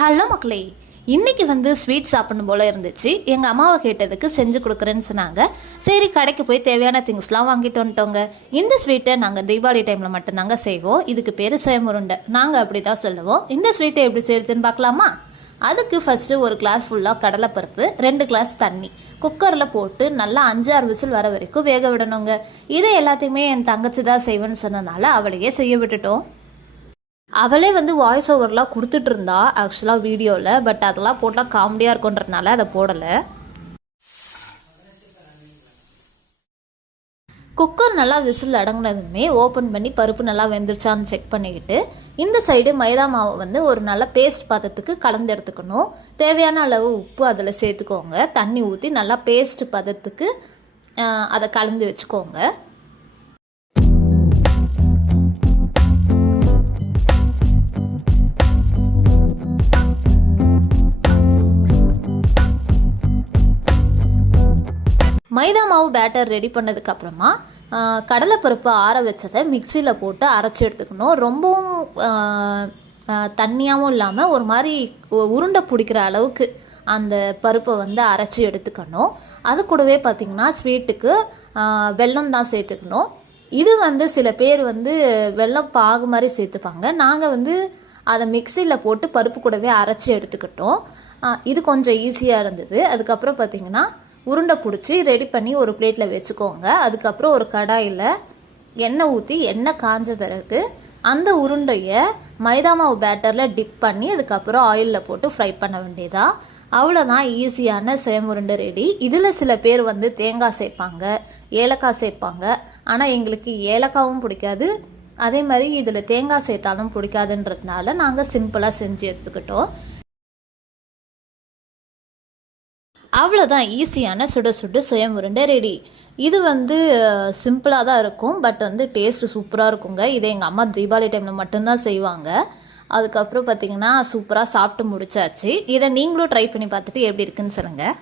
Hello மக்களே, இன்றைக்கி sweet சாப்பிடணும் போல் இருந்துச்சு. எங்கள் அம்மாவை கேட்டதுக்கு செஞ்சு கொடுக்குறேன்னு சொன்னாங்க. சரி, கடைக்கு போய் தேவையான திங்ஸ்லாம் வாங்கிட்டு வந்துட்டோங்க. இந்த ஸ்வீட்டை நாங்கள் தீபாவளி டைமில் மட்டும்தாங்க செய்வோம். இதுக்கு பேர் சுயமுருண்டை, நாங்கள் அப்படி தான் சொல்லுவோம். இந்த ஸ்வீட்டை எப்படி செய்யுதுன்னு பார்க்கலாமா? அதுக்கு ஃபஸ்ட்டு ஒரு கிளாஸ் ஃபுல்லாக கடலைப்பருப்பு, 2 கிளாஸ் தண்ணி குக்கரில் போட்டு நல்லா 5-6 விசில் வர வரைக்கும் வேக விடணுங்க. இதை எல்லாத்தையுமே என் தங்கச்சி தான் செய்வேன்னு சொன்னனால அவளையே செய்ய விட்டுட்டோம். அவளே வாய்ஸ் ஓவர்லாம் கொடுத்துட்டு இருந்தா ஆக்சுவலாக வீடியோவில். பட் அதெல்லாம் போட்டால் காமெடியாக இருக்குன்றதுனால அதை போடலை. குக்கர் நல்லா விசில் அடங்கினதுமே ஓப்பன் பண்ணி பருப்பு நல்லா வெந்துருச்சான்னு செக் பண்ணிக்கிட்டு இந்த சைடு மைதா மாவை ஒரு நல்ல பேஸ்ட் பதத்துக்கு கலந்து எடுத்துக்கணும். தேவையான அளவு உப்பு அதில் சேர்த்துக்கோங்க. தண்ணி ஊற்றி நல்லா பேஸ்ட் பதத்துக்கு அதை கலந்து வச்சுக்கோங்க. மைதா மாவு பேட்டர் ரெடி பண்ணதுக்கப்புறமா கடலைப்பருப்பு ஆற வச்சதை மிக்சியில் போட்டு அரைச்சி எடுத்துக்கணும். ரொம்பவும் தண்ணியாகவும் இல்லாமல் ஒரு மாதிரி உருண்டை பிடிக்கிற அளவுக்கு அந்த பருப்பை அரைச்சி எடுத்துக்கணும். அது கூடவே பார்த்திங்கன்னா ஸ்வீட்டுக்கு வெல்லம் தான் சேர்த்துக்கணும். இது சில பேர் வெல்லம் பாகு மாதிரி சேர்த்துப்பாங்க. நாங்கள் அதை மிக்சியில் போட்டு பருப்பு கூடவே அரைச்சி எடுத்துக்கிட்டோம். இது கொஞ்சம் ஈஸியாக இருந்தது. அதுக்கப்புறம் பார்த்திங்கன்னா உருண்டை பிடிச்சி ரெடி பண்ணி ஒரு பிளேட்டில் வச்சுக்கோங்க. அதுக்கப்புறம் ஒரு கடாயில் எண்ணெய் ஊற்றி எண்ணெய் காஞ்ச பிறகு அந்த உருண்டையை மைதா மாவு பேட்டரில் டிப் பண்ணி அதுக்கப்புறம் ஆயிலில் போட்டு ஃப்ரை பண்ண வேண்டியதான். அவ்வளோதான், ஈஸியான சுயமுருண்டை ரெடி. இதில் சில பேர் தேங்காய் சேர்ப்பாங்க, ஏலக்காய் சேர்ப்பாங்க. ஆனால் எங்களுக்கு ஏலக்காவும் பிடிக்காது, அதே மாதிரி இதில் தேங்காய் சேர்த்தாலும் பிடிக்காதுன்றதுனால நாங்கள் சிம்பிளாக செஞ்சு எடுத்துக்கிட்டோம். அவ்வளோதான், ஈஸியான சுட சுட சுயமுருண்டை ரெடி. இது சிம்பிளாக தான் இருக்கும், பட் டேஸ்ட்டு சூப்பராக இருக்குங்க. இதை எங்கள் அம்மா தீபாவளி டைமில் மட்டும்தான் செய்வாங்க. அதுக்கப்புறம் பார்த்திங்கன்னா சூப்பராக சாப்பிட்டு முடிச்சாச்சு. இதை நீங்களும் ட்ரை பண்ணி பார்த்துட்டு எப்படி இருக்குன்னு சொல்லுங்கள்.